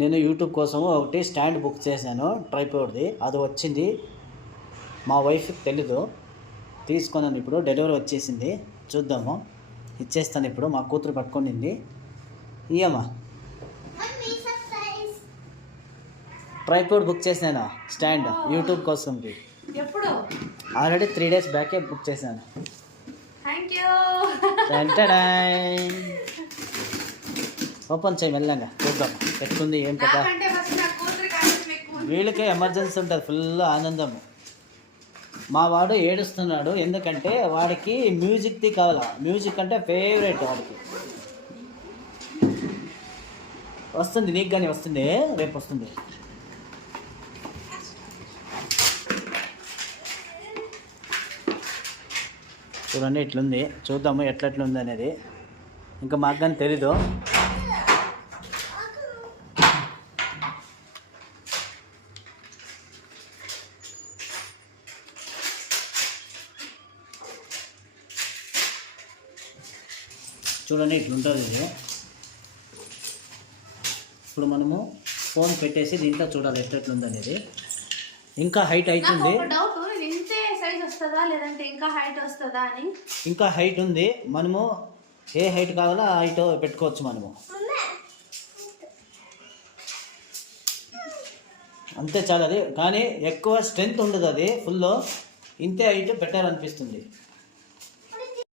నేను యూట్యూబ్ కోసం ఒకటి స్టాండ్ బుక్ చేశాను ట్రైపాడ్ది. అది వచ్చింది, మా వైఫ్కి తెలీదు. తీసుకున్నాను, ఇప్పుడు డెలివరీ వచ్చేసింది. చూద్దాము, ఇచ్చేస్తాను ఇప్పుడు. మా కూతురు పట్టుకునింది. ఇయ్యమ్మా, ట్రైపాడ్ బుక్ చేశాను స్టాండ్ యూట్యూబ్ కోసంకి. ఎప్పుడు? ఆల్రెడీ 3 days బ్యాకే బుక్ చేశాను. Thank you. ఓపెన్ చేయి మెల్లగా, చూద్దాం ఎట్లుంది ఏం కదా. వీళ్ళకే ఎమర్జెన్సీ ఉంటుంది, ఫుల్ ఆనందము. మా వాడు ఏడుస్తున్నాడు, ఎందుకంటే వాడికి మ్యూజిక్ది కావాలా. మ్యూజిక్ అంటే ఫేవరెట్ వాడికి. వస్తుంది, నీకు కానీ వస్తుంది, రేపు వస్తుంది. చూడండి ఇట్లుంది, చూద్దాము ఎట్లెట్లుంది అనేది. ఇంకా మాకు కానీ తెలీదు. చూడండి ఇట్లుంటుంది ఇది. ఇప్పుడు మనము ఫోన్ పెట్టేసి దీంట్లో చూడాలి ఎట్లెట్లుంది అనేది. ఇంకా హైట్ అవుతుంది, ఇంకా హైట్ ఉంది. మనము ఏ హైట్ కావాలో ఆ హైట్ పెట్టుకోవచ్చు మనము. అంతే చాలు అది, కానీ ఎక్కువ స్ట్రెంత్ ఉండదు అది. ఫుల్ ఇంతే హైట్ పెట్టాలనిపిస్తుంది.